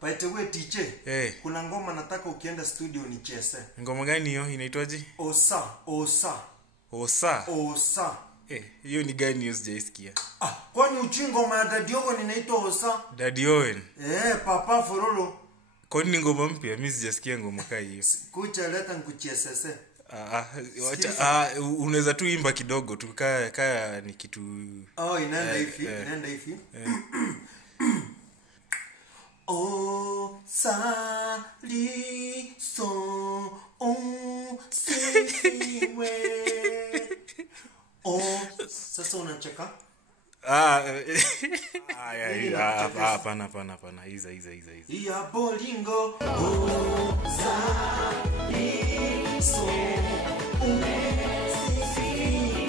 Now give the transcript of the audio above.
By the way DJ, kuna ngoma nataka ukienda studio nicheze. Ngoma gani hiyo? Inaitwaje? Osa. Hiyo ni gani hiyo sijaisikia? Kwani uchingo ya Daddy Owen inaitwa Osa? Daddy Owen. Papa Forolo. Kwani ngoma mpya? Mimi sijasikia ngoma kama hiyo. Kucha leta nikuchezese. Wacha unaweza tu imba kidogo tu kaya ni kitu. Inaenda hivi. Oh, sali so siwe. Sasa unacheka? Hapana. Iza. Ya bolingo. Oh, sali so siwe.